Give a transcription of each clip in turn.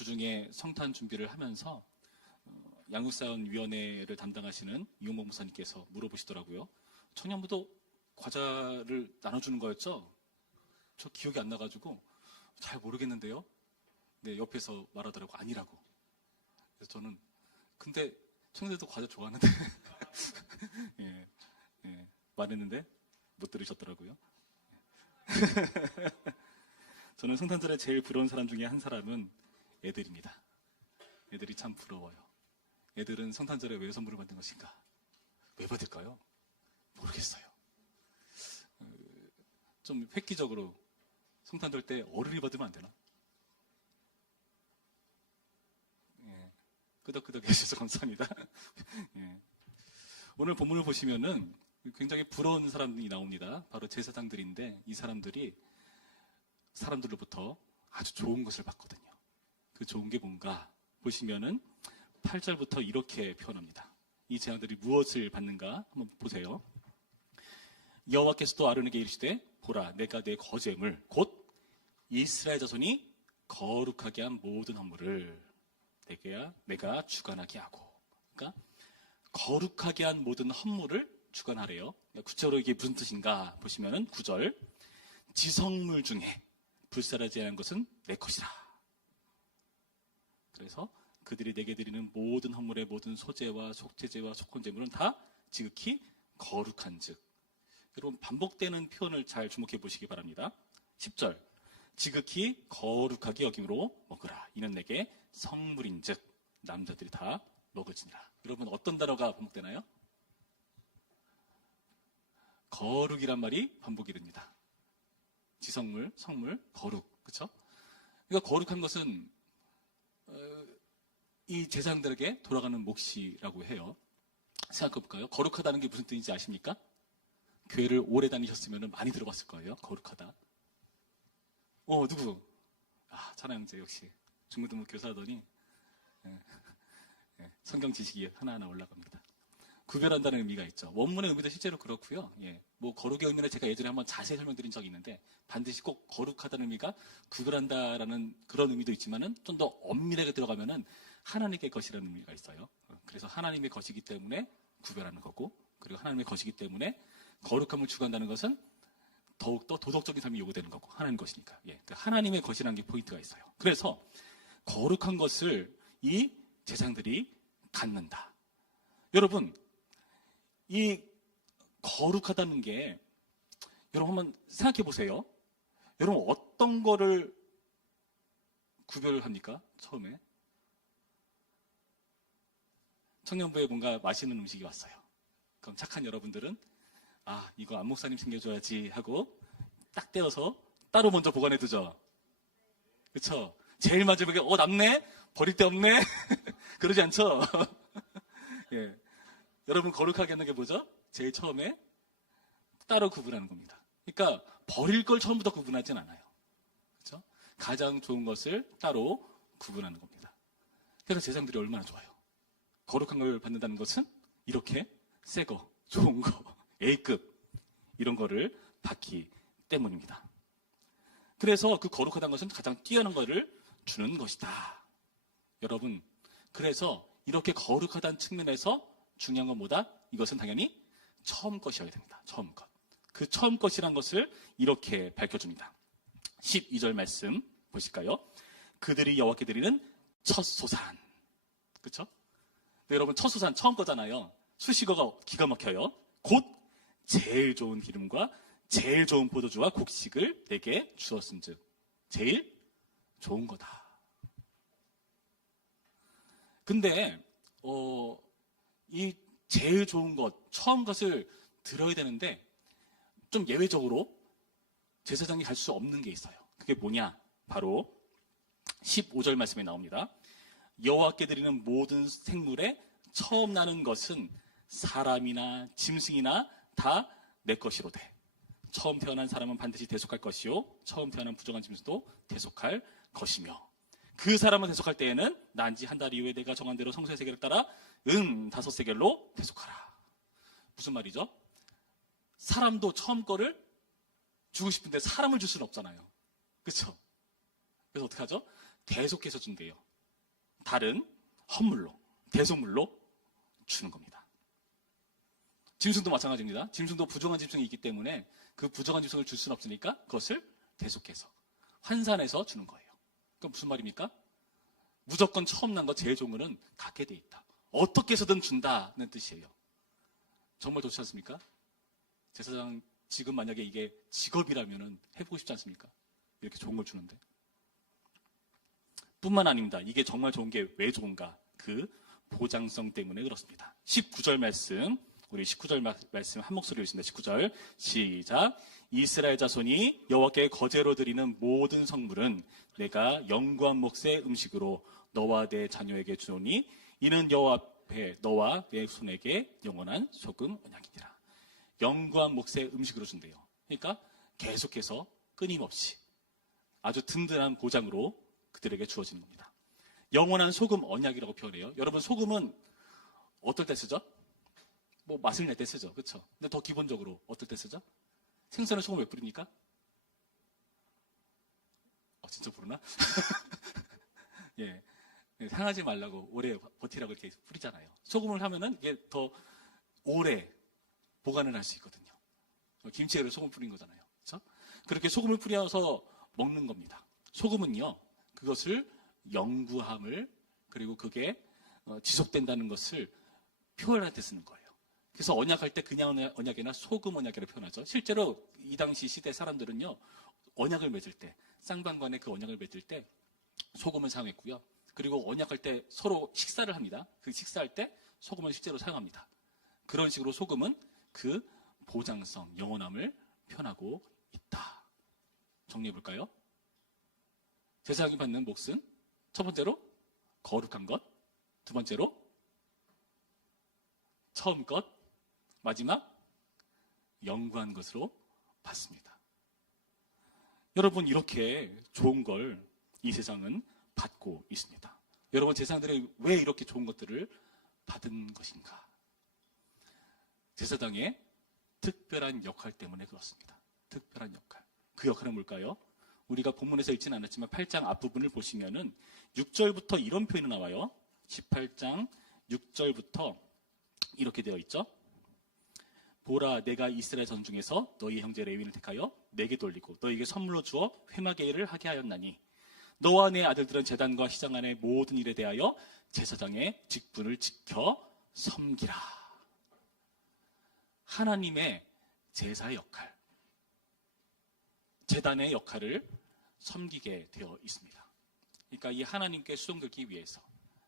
주중에 성탄 준비를 하면서 양육사원위원회를 담당하시는 이용복 목사님께서 물어보시더라고요. 청년부도 과자를 나눠주는 거였죠? 저 기억이 안 나가지고 잘 모르겠는데요. 네, 옆에서 말하더라고. 아니라고. 그래서 저는 근데 청년들도 과자 좋아하는데 예, 예, 말했는데 못 들으셨더라고요. 저는 성탄절에 제일 부러운 사람 중에 한 사람은 애들입니다. 애들이 참 부러워요. 애들은 성탄절에 왜 선물을 받는 것인가? 왜 받을까요? 모르겠어요. 좀 획기적으로 성탄절 때 어른이 받으면 안 되나? 예, 끄덕끄덕 해주셔서 감사합니다. 예. 오늘 본문을 보시면은 굉장히 부러운 사람이 나옵니다. 바로 제사장들인데 이 사람들이 사람들로부터 아주 좋은 것을 받거든요. 그 좋은 게 뭔가 보시면은 8절부터 이렇게 표현합니다. 이 제사장들이 무엇을 받는가 한번 보세요. 여호와께서도 아론에게 이르시되 보라 내가 내 거제물 곧 이스라엘 자손이 거룩하게 한 모든 헌물을 내가 주관하게 하고, 그러니까 거룩하게 한 모든 헌물을 주관하래요. 구체적으로 이게 무슨 뜻인가 보시면은 9절 지성물 중에 불사르지 않은 것은 내 것이라. 그래서 그들이 내게 드리는 모든 헌물의 모든 소제와 속죄제와 속건제물은 다 지극히 거룩한 즉. 여러분 반복되는 표현을 잘 주목해 보시기 바랍니다. 10절 지극히 거룩하게 여김으로 먹으라. 이는 내게 성물인 즉 남자들이 다 먹을지니라. 여러분 어떤 단어가 반복되나요? 거룩이란 말이 반복이 됩니다. 지성물, 성물, 거룩. 그렇죠? 그러니까 거룩한 것은 이 제사장들에게 돌아가는 몫이라고 해요. 생각해 볼까요? 거룩하다는 게 무슨 뜻인지 아십니까? 교회를 오래 다니셨으면 많이 들어봤을 거예요. 거룩하다. 누구? 찬아 형제 역시 중고등부 교사하더니 성경 지식이 하나하나 올라갑니다. 구별한다는 의미가 있죠. 원문의 의미도 실제로 그렇고요. 뭐 거룩의 의미는 제가 예전에 한번 자세히 설명드린 적이 있는데 반드시 꼭 거룩하다는 의미가 구별한다라는 그런 의미도 있지만은 좀 더 엄밀하게 들어가면은 하나님의 것이라는 의미가 있어요. 그래서 하나님의 것이기 때문에 구별하는 거고, 그리고 하나님의 것이기 때문에 거룩함을 추구한다는 것은 더욱더 도덕적인 삶이 요구되는 거고, 하나님 것이니까. 그러니까 하나님의 것이라는 게 포인트가 있어요. 그래서 거룩한 것을 이 제사장들이 갖는다. 여러분, 이 거룩하다는 게 여러분 한번 생각해 보세요. 여러분 어떤 거를 구별합니까? 처음에 청년부에 뭔가 맛있는 음식이 왔어요. 그럼 착한 여러분들은 이거 안 목사님 챙겨줘야지 하고 딱 떼어서 따로 먼저 보관해 두죠. 그렇죠? 제일 마지막에 남네? 버릴 데 없네? 그러지 않죠? 여러분 거룩하게 하는 게 뭐죠? 제일 처음에 따로 구분하는 겁니다. 그러니까 버릴 걸 처음부터 구분하진 않아요. 그렇죠? 가장 좋은 것을 따로 구분하는 겁니다. 그래서 제사장들이 얼마나 좋아요. 거룩한 걸 받는다는 것은 이렇게 새 거, 좋은 거, A급 이런 거를 받기 때문입니다. 그래서 그 거룩하다는 것은 가장 뛰어난 거를 주는 것이다. 여러분, 그래서 이렇게 거룩하다는 측면에서 중요한 건 뭐다? 이것은 당연히 처음 것이어야 됩니다. 처음 것. 그 처음 것이란 것을 이렇게 밝혀줍니다. 12절 말씀 보실까요? 그들이 여호와께 드리는 첫 소산. 그렇죠? 네, 여러분 첫 소산 처음 거잖아요. 수식어가 기가 막혀요. 곧 제일 좋은 기름과 제일 좋은 포도주와 곡식을 내게 주었은즉 제일 좋은 거다. 근데 이 제일 좋은 것, 처음 것을 들어야 되는데 좀 예외적으로 제사장이 갈 수 없는 게 있어요. 그게 뭐냐? 바로 15절 말씀에 나옵니다. 여호와께 드리는 모든 생물에 처음 나는 것은 사람이나 짐승이나 다 내 것이로되 처음 태어난 사람은 반드시 대속할 것이요 처음 태어난 부정한 짐승도 대속할 것이며 그 사람을 대속할 때에는 난 지 한 달 이후에 내가 정한 대로 성소의 세겔을 따라 5세겔로 대속하라. 무슨 말이죠? 사람도 처음 거를 주고 싶은데 사람을 줄 수는 없잖아요. 그렇죠? 그래서 어떻게 하죠? 대속해서 준대요. 다른 헌물로, 대속물로 주는 겁니다. 짐승도 마찬가지입니다. 짐승도 부정한 짐승이 있기 때문에 그 부정한 짐승을 줄 수는 없으니까 그것을 대속해서 환산해서 주는 거예요. 그럼 무슨 말입니까? 무조건 처음 난 거 제일 좋은 거는 갖게 돼 있다. 어떻게 해서든 준다는 뜻이에요. 정말 좋지 않습니까? 제사장 지금 만약에 이게 직업이라면 해보고 싶지 않습니까? 이렇게 좋은 걸 주는데. 뿐만 아닙니다. 이게 정말 좋은 게 왜 좋은가? 그 보장성 때문에 그렇습니다. 19절 말씀, 우리 19절 말씀 한 목소리로 읽습니다. 19절 시작. 이스라엘 자손이 여호와께 거제로 드리는 모든 성물은 내가 영구한 몫의 음식으로 너와 내 자녀에게 주노니 이는 여호와 앞에 너와 내 손에게 영원한 소금 언약이니라. 영구한 몫의 음식으로 준대요. 그러니까 계속해서 끊임없이 아주 든든한 보장으로 그들에게 주어지는 겁니다. 영원한 소금 언약이라고 표현해요. 여러분, 소금은 어떨 때 쓰죠? 뭐 맛을 낼 때 쓰죠. 그렇죠? 근데 더 기본적으로 어떨 때 쓰죠? 생선에 소금 왜 뿌립니까? 진짜 모르나? 예. 상하지 말라고 오래 버티라고 이렇게 뿌리잖아요. 소금을 하면은 이게 더 오래 보관을 할 수 있거든요. 김치에를 소금 뿌린 거잖아요. 그렇죠? 그렇게 소금을 뿌려서 먹는 겁니다. 소금은요, 그것을 영구함을, 그리고 그게 지속된다는 것을 표현할 때 쓰는 거예요. 그래서 언약할 때 그냥 언약이나 소금 언약이라고 표현하죠. 실제로 이 당시 시대 사람들은요, 언약을 맺을 때, 쌍방간에 그 언약을 맺을 때 소금을 사용했고요. 그리고 언약할 때 서로 식사를 합니다. 그 식사할 때 소금을 실제로 사용합니다. 그런 식으로 소금은 그 보장성, 영원함을 표현하고 있다. 정리해 볼까요? 제사장이 받는 몫은 첫 번째로 거룩한 것, 두 번째로 처음 것, 마지막 영구한 것으로 받습니다. 여러분, 이렇게 좋은 걸 이 세상은 받고 있습니다. 여러분, 제사장들이 왜 이렇게 좋은 것들을 받은 것인가? 제사장의 특별한 역할 때문에 그렇습니다. 특별한 역할. 그 역할은 뭘까요? 우리가 본문에서 읽지는 않았지만 8장 앞부분을 보시면은 6절부터 이런 표현이 나와요. 18장 6절부터 이렇게 되어 있죠. 보라, 내가 이스라엘 전 중에서 너희 형제 레위인을 택하여 내게 돌리고 너희에게 선물로 주어 회막의 일을 하게 하였나니 너와 내 아들들은 제단과 시장 안의 모든 일에 대하여 제사장의 직분을 지켜 섬기라. 하나님의 제사의 역할, 제단의 역할을 섬기게 되어 있습니다. 그러니까 이 하나님께 수종되기 위해서,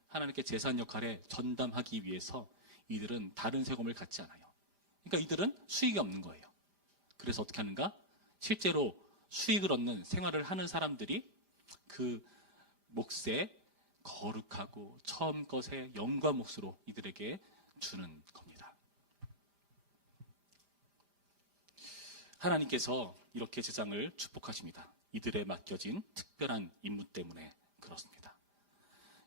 하나님께 제사한 역할에 전담하기 위해서 이들은 다른 세금을 갖지 않아요. 그러니까 이들은 수익이 없는 거예요. 그래서 어떻게 하는가? 실제로 수익을 얻는 생활을 하는 사람들이 그 몫에 거룩하고 처음 것의 영과 몫으로 이들에게 주는 겁니다. 하나님께서 이렇게 제사장을 축복하십니다. 이들에 맡겨진 특별한 임무 때문에 그렇습니다.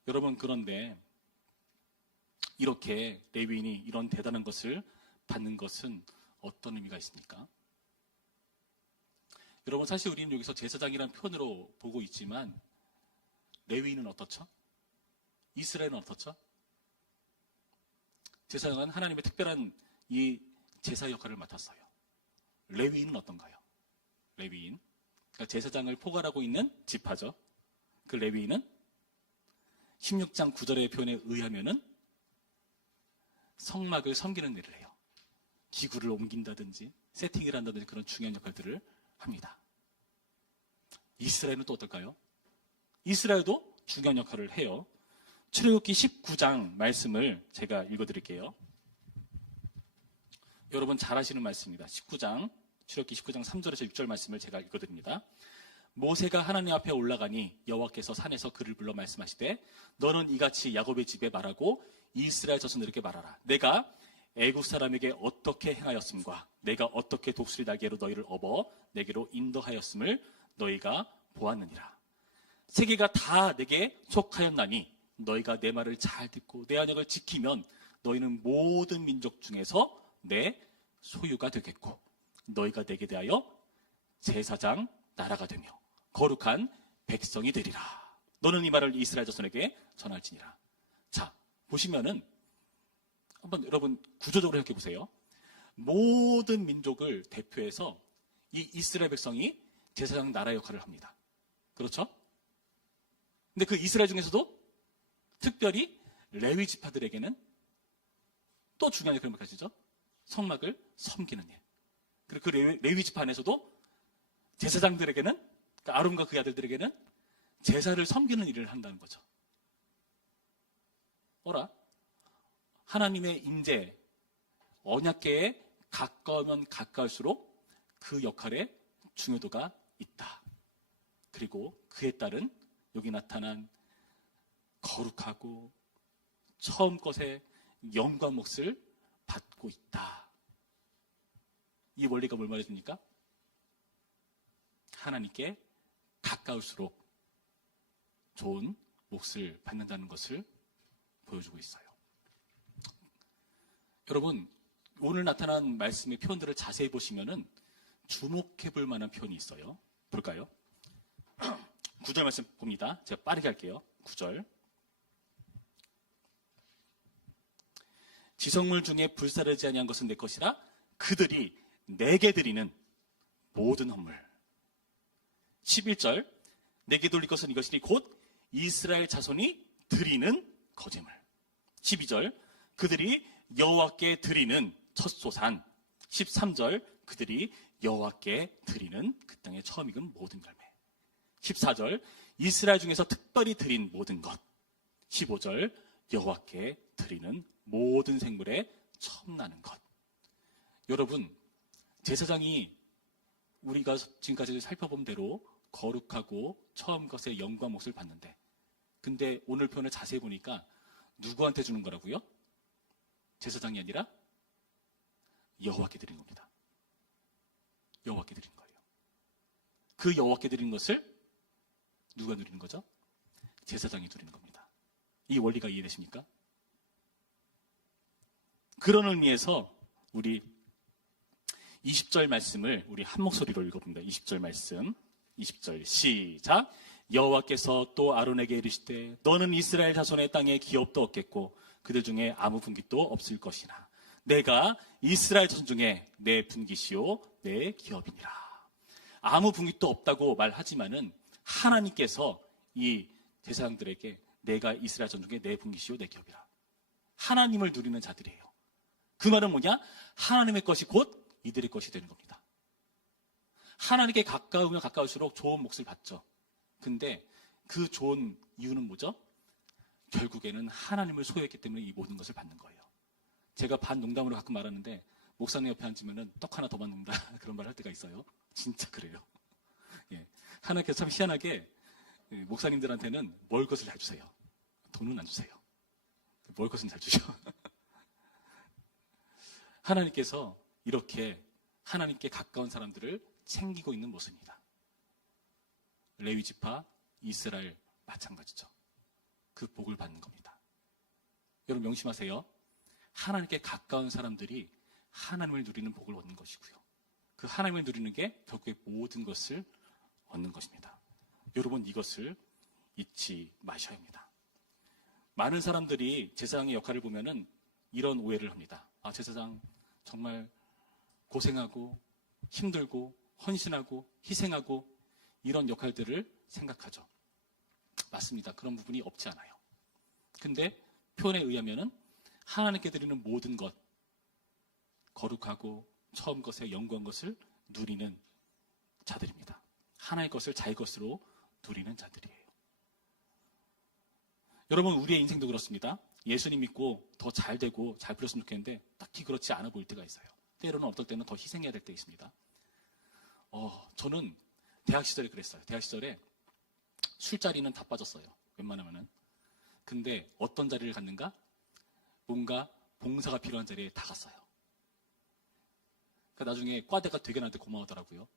여러분, 그런데 이렇게 레위인이 이런 대단한 것을 받는 것은 어떤 의미가 있습니까? 여러분, 사실 우리는 여기서 제사장이라는 표현으로 보고 있지만 레위인은 어떻죠? 이스라엘은 어떻죠? 제사장은 하나님의 특별한 이 제사 역할을 맡았어요. 레위인은 어떤가요? 레위인, 그러니까 제사장을 포괄하고 있는 지파죠. 그 레위인은 16장 9절의 표현에 의하면은 성막을 섬기는 일을 해요. 기구를 옮긴다든지 세팅을 한다든지 그런 중요한 역할들을 합니다. 이스라엘은 또 어떨까요? 이스라엘도 중요한 역할을 해요. 출애굽기 19장 말씀을 제가 읽어드릴게요. 여러분 잘 아시는 말씀입니다. 출애굽기 19장 3절에서 6절 말씀을 제가 읽어드립니다. 모세가 하나님 앞에 올라가니 여호와께서 산에서 그를 불러 말씀하시되 너는 이같이 야곱의 집에 말하고 이스라엘 자손들에게 말하라. 내가 애굽 사람에게 어떻게 행하였음과 내가 어떻게 독수리 날개로 너희를 업어 내게로 인도하였음을 너희가 보았느니라. 세계가 다 내게 속하였나니 너희가 내 말을 잘 듣고 내 언약을 지키면 너희는 모든 민족 중에서 내 소유가 되겠고 너희가 내게 대하여 제사장 나라가 되며 거룩한 백성이 되리라. 너는 이 말을 이스라엘 자손에게 전할지니라. 자, 보시면은 한번 여러분 구조적으로 생각해 보세요. 모든 민족을 대표해서 이 이스라엘 백성이 제사장 나라 역할을 합니다. 그렇죠? 근데 그 이스라엘 중에서도 특별히 레위 지파들에게는 또 중요한 역할을 가지죠. 성막을 섬기는 일. 그리고 그 레위 지파 안에서도 제사장들에게는, 그러니까 아론과 그의 아들들에게는 제사를 섬기는 일을 한다는 거죠. 어라? 하나님의 임재, 언약궤에 가까우면 가까울수록 그 역할에 중요도가 있다. 그리고 그에 따른 여기 나타난 거룩하고 처음 것의 영광 몫을 받고 있다. 이 원리가 뭘 말해줍니까? 하나님께 가까울수록 좋은 몫을 받는다는 것을 보여주고 있어요. 여러분, 오늘 나타난 말씀의 표현들을 자세히 보시면은 주목해 볼 만한 표현이 있어요. 볼까요? 9절 말씀 봅니다. 제가 빠르게 할게요. 9절. 지성물 중에 불사르지 아니한 것은 내 것이라 그들이 내게 드리는 모든 헌물. 11절. 내게 돌릴 것은 이것이니 곧 이스라엘 자손이 드리는 거제물. 12절. 그들이 여호와께 드리는 첫 소산. 13절. 그들이 여호와께 드리는 그 땅의 처음 익은 모든 열매. 14절. 이스라엘 중에서 특별히 드린 모든 것. 15절. 여호와께 드리는 모든 생물의 처음 나는 것. 여러분, 제사장이 우리가 지금까지 살펴본 대로 거룩하고 처음 것의 영광 몫을 받는데, 근데 오늘 표현을 자세히 보니까 누구한테 주는 거라고요? 제사장이 아니라 여호와께 드리는 겁니다. 여호와께 드리는 거예요. 그 여호와께 드리는 것을 누가 누리는 거죠? 제사장이 누리는 겁니다. 이 원리가 이해되십니까? 그런 의미에서 우리 20절 말씀을 우리 한 목소리로 읽어봅니다. 20절 말씀. 20절 시작. 여호와께서 또 아론에게 이르시되 너는 이스라엘 자손의 땅에 기업도 없겠고 그들 중에 아무 분깃도 없을 것이나 내가 이스라엘 자손 중에 내 분깃이요 내 기업이니라. 아무 분깃도 없다고 말하지만은 하나님께서 이 제사장들에게 내가 이스라엘 자손 중에 내 분깃이요 내 기업이라. 하나님을 누리는 자들이에요. 그 말은 뭐냐? 하나님의 것이 곧 이들의 것이 되는 겁니다. 하나님께 가까우면 가까울수록 좋은 몫을 받죠. 근데 그 좋은 이유는 뭐죠? 결국에는 하나님을 소유했기 때문에 이 모든 것을 받는 거예요. 제가 반 농담으로 가끔 말하는데 목사님 옆에 앉으면 떡 하나 더 받는다 그런 말 할 때가 있어요. 진짜 그래요. 예. 하나님께서 참 희한하게 목사님들한테는 먹을 것을 잘 주세요. 돈은 안 주세요. 먹을 것은 잘 주셔. 하나님께서 이렇게 하나님께 가까운 사람들을 챙기고 있는 모습입니다. 레위 지파, 이스라엘 마찬가지죠. 그 복을 받는 겁니다. 여러분 명심하세요. 하나님께 가까운 사람들이 하나님을 누리는 복을 얻는 것이고요. 그 하나님을 누리는 게 결국에 모든 것을 얻는 것입니다. 여러분 이것을 잊지 마셔야 합니다. 많은 사람들이 제사장의 역할을 보면은 이런 오해를 합니다. 아, 제사장 정말 고생하고 힘들고 헌신하고 희생하고 이런 역할들을 생각하죠. 맞습니다. 그런 부분이 없지 않아요. 근데 표현에 의하면은 하나님께 드리는 모든 것, 거룩하고 처음 것의 영광 것을 누리는 자들입니다. 하나의 것을 자기 것으로 누리는 자들이에요. 여러분 우리의 인생도 그렇습니다. 예수님 믿고 더 잘 되고 잘 부렸으면 좋겠는데 딱히 그렇지 않아 보일 때가 있어요. 때로는 어떨 때는 더 희생해야 될 때 있습니다. 저는 대학 시절에 그랬어요. 대학 시절에 술자리는 다 빠졌어요. 웬만하면은. 근데 어떤 자리를 갔는가? 뭔가 봉사가 필요한 자리에 다 갔어요. 그러니까 나중에 과대가 되게 나한테 고마워하더라고요.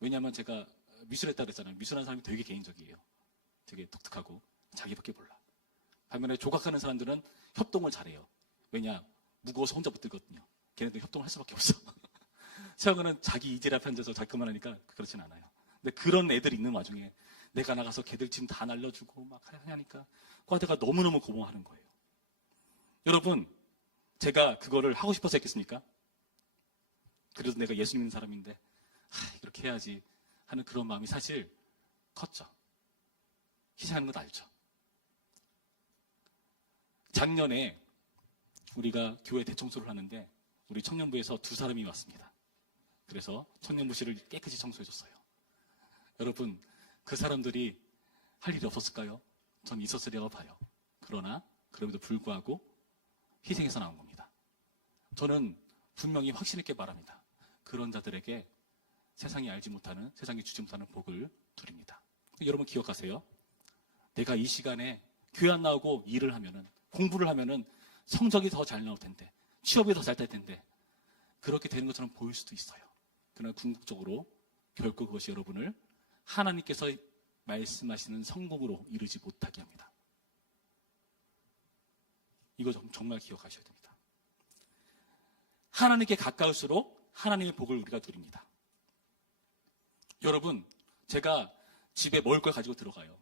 왜냐하면 제가 미술했다 그랬잖아요. 미술하는 사람이 되게 개인적이에요. 되게 독특하고 자기밖에 몰라. 반면에 조각하는 사람들은 협동을 잘해요. 왜냐? 무거워서 혼자 못 들거든요. 걔네들 협동을 할 수밖에 없어. 세영은 자기 이질 앞에 앉아서 자기 그만하니까 그렇진 않아요. 근데 그런 애들이 있는 와중에 내가 나가서 걔들 짐 다 날려주고 막 하니까 꽈드가 너무너무 고마워하는 거예요. 여러분, 제가 그거를 하고 싶어서 했겠습니까? 그래도 내가 예수 믿는 사람인데 이렇게 해야지 하는 그런 마음이 사실 컸죠. 희생하는 것 알죠. 작년에 우리가 교회 대청소를 하는데 우리 청년부에서 2사람이 왔습니다. 그래서 청년부실을 깨끗이 청소해줬어요. 여러분, 그 사람들이 할 일이 없었을까요? 전 있었으리라고 봐요. 그러나 그럼에도 불구하고 희생해서 나온 겁니다. 저는 분명히 확신 있게 말합니다. 그런 자들에게 세상이 알지 못하는, 세상이 주지 못하는 복을 드립니다. 여러분 기억하세요. 내가 이 시간에 교회 안 나오고 일을 하면은, 공부를 하면은 성적이 더 잘 나올 텐데, 취업이 더 잘 될 텐데, 그렇게 되는 것처럼 보일 수도 있어요. 그러나 궁극적으로 결코 그것이 여러분을 하나님께서 말씀하시는 성공으로 이르지 못하게 합니다. 이거 정말 기억하셔야 됩니다. 하나님께 가까울수록 하나님의 복을 우리가 누립니다. 여러분, 제가 집에 먹을 걸 가지고 들어가요.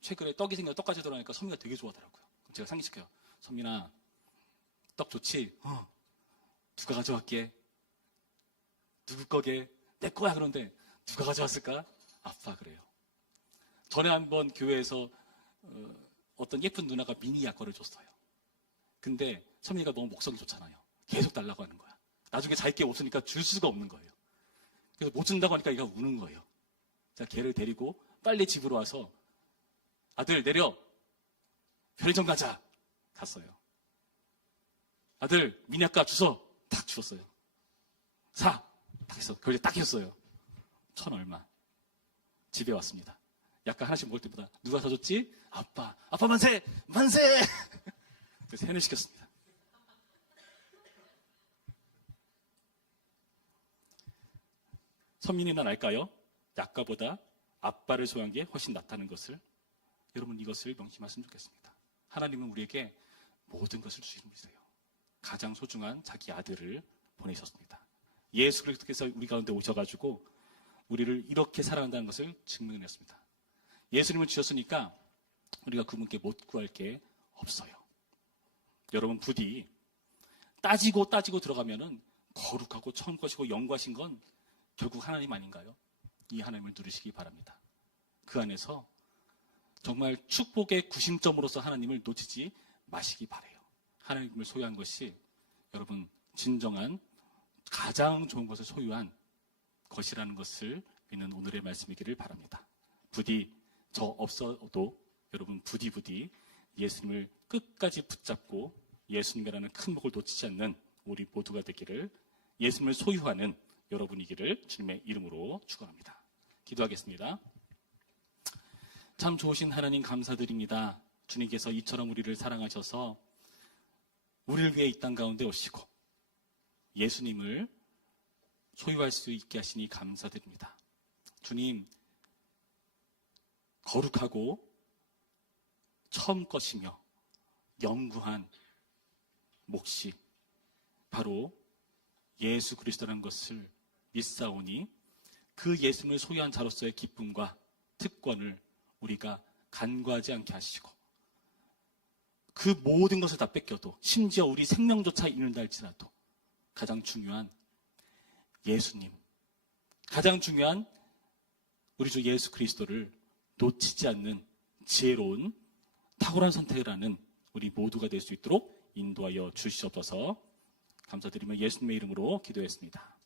최근에 떡이 생겨 떡까지 들어가니까 선미가 되게 좋아하더라고요. 그럼 제가 상기시켜요. 선민아, 떡 좋지? 누가 가져왔게? 누구 거게? 내 거야. 그런데 누가 가져왔을까? 아빠 그래요. 전에 한번 교회에서 어떤 예쁜 누나가 미니 약과를 줬어요. 근데 선민이가 너무 목성이 좋잖아요. 계속 달라고 하는 거야. 나중에 자기 게 없으니까 줄 수가 없는 거예요. 그래서 못 준다고 하니까 얘가 우는 거예요. 자, 걔를 데리고 빨리 집으로 와서 아들 내려, 편의점 가자. 갔어요. 아들 미니 약과 주소 딱 주었어요. 사. 딱 했어. 그걸 딱 했어요. 1,000 얼마. 집에 왔습니다. 약간 하나씩 먹을 때보다 누가 사줬지? 아빠. 아빠 만세! 만세! 그래서 세뇌 시켰습니다. 선민이는 알까요? 약과보다 아빠를 소유한 게 훨씬 낫다는 것을. 여러분 이것을 명심하시면 좋겠습니다. 하나님은 우리에게 모든 것을 주시는 분이세요. 가장 소중한 자기 아들을 보내셨습니다. 예수 그리스도께서 우리 가운데 오셔가지고 우리를 이렇게 사랑한다는 것을 증명했습니다. 예수님을 주셨으니까 우리가 그분께 못 구할 게 없어요. 여러분 부디 따지고 들어가면은 거룩하고 처음 것이고 영구하신 건 결국 하나님 아닌가요? 이 하나님을 누리시기 바랍니다. 그 안에서 정말 축복의 구심점으로서 하나님을 놓치지 마시기 바라요. 하나님을 소유한 것이 여러분 진정한 가장 좋은 것을 소유한 것이라는 것을 믿는 오늘의 말씀이기를 바랍니다. 부디 저 없어도 여러분 부디 예수님을 끝까지 붙잡고 예수님이라는 큰 복을 놓치지 않는 우리 모두가 되기를, 예수님을 소유하는 여러분이기를 주님의 이름으로 축원합니다. 기도하겠습니다. 참 좋으신 하나님 감사드립니다. 주님께서 이처럼 우리를 사랑하셔서 우리를 위해 이 땅 가운데 오시고 예수님을 소유할 수 있게 하시니 감사드립니다. 주님, 거룩하고 처음 것이며 영구한 몫이 바로 예수 그리스도라는 것을 믿사오니 그 예수님을 소유한 자로서의 기쁨과 특권을 우리가 간과하지 않게 하시고 그 모든 것을 다 뺏겨도 심지어 우리 생명조차 잃는다 할지라도 가장 중요한 예수님, 가장 중요한 우리 주 예수 그리스도를 놓치지 않는 지혜로운 탁월한 선택을 하는 우리 모두가 될 수 있도록 인도하여 주시옵소서. 감사드리며 예수님의 이름으로 기도했습니다.